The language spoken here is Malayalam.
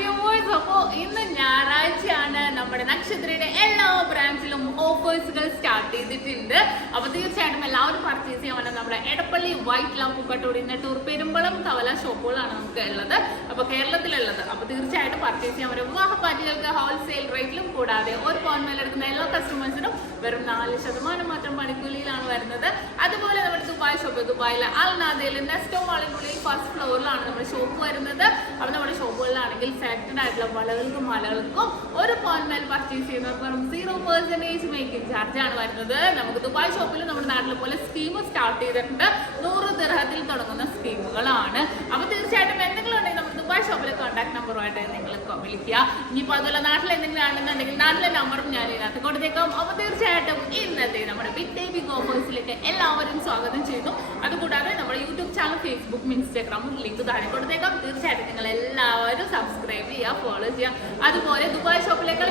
വ്യൂവേഴ്സ്, അപ്പോൾ ഇന്ന് ഞായറാഴ്ചയാണ്. നമ്മുടെ നക്ഷത്രയുടെ എല്ലാ ബ്രാഞ്ചിലും ഓഫേഴ്സുകൾ സ്റ്റാർട്ട് ചെയ്തിട്ടുണ്ട്. അപ്പോൾ തീർച്ചയായിട്ടും എല്ലാവരും പർച്ചേസ് ചെയ്യാൻ വേണ്ട നമ്മുടെ എടപ്പള്ളി വൈറ്റ് ലവ് പൂക്കട്ടോടി നെട്ടൂർ പെരുമ്പളം കവല ഷോപ്പുകളാണ് നമുക്ക് ഉള്ളത്, അപ്പോൾ കേരളത്തിലുള്ളത്. അപ്പോൾ തീർച്ചയായിട്ടും പർച്ചേസ് ചെയ്യാൻ പറ്റും. വിവാഹ പാർട്ടികൾക്ക് ഹോൾസെയിൽ റേറ്റിലും കൂടാതെ ഒരു പവൻ മേലെടുക്കുന്ന എല്ലാ കസ്റ്റമേഴ്സിനും വെറും 4% മാത്രം പണിക്കൂലിയിലാണ് വരുന്നത്. അതുപോലെ നമ്മുടെ ദുബായ് ഷോപ്പ്, ദുബായിലെ അൽനാദയിൽ നെസ്റ്റോ മാളിനുള്ളിൽ ഫസ്റ്റ് ഫ്ലോറിലാണ് നമ്മുടെ ഷോപ്പ് വരുന്നത്. അപ്പോൾ നമ്മുടെ ഷോപ്പുകളിലാണെങ്കിൽ സെലക്റ്റഡ് ആയിട്ടുള്ള വളകൾക്കും മലകൾക്കും ഒരു പവൻ മേൽ പർച്ചേസ് ചെയ്യുന്നവർക്ക് വെറും 0% മേക്കിംഗ് ചാർജ് ആണ് വരുന്നത്. നമുക്ക് ദുബായ് ഷോപ്പിൽ നമ്മുടെ നാട്ടിലെ പോലെ സ്കീം സ്റ്റാർട്ട് ചെയ്തിട്ടുണ്ട്. 100 ദിർഹത്തിൽ തുടങ്ങുന്ന സ്കീമുകളാണ്. അപ്പോൾ തീർച്ചയായിട്ടും എന്തെങ്കിലും ഉണ്ടെങ്കിൽ നമ്മുടെ ദുബായ് ഷോപ്പിലെ കോൺടാക്ട് നമ്പറുമായിട്ട് നിങ്ങൾ വിളിക്കുക. ഇനിയിപ്പോൾ അതുപോലെ നാട്ടിൽ എന്തെങ്കിലും ആണെന്നുണ്ടെങ്കിൽ നാട്ടിലെ നമ്പറും ഞാൻ ഇതിനകത്ത് കൊടുത്തേക്കാം. അപ്പോൾ തീർച്ചയായിട്ടും ഇന്നത്തെ നമ്മുടെ ബിഗ് ഡേ ബിഗ് ഓഫേഴ്സിലേക്ക് എല്ലാവരും സ്വാഗതം ചെയ്യുന്നു. അതുകൂടാതെ നമ്മുടെ യൂട്യൂബ് ചാനൽ, ഫേസ്ബുക്കും ഇൻസ്റ്റാഗ്രാമും ലിങ്ക് താഴെ കൊടുത്തേക്കാം. തീർച്ചയായിട്ടും നിങ്ങൾ എല്ലാവരും സബ്സ്ക്രൈബ് ചെയ്യുക, ഫോളോ ചെയ്യുക. അതുപോലെ ദുബായ് ഷോപ്പിലേക്കാൾ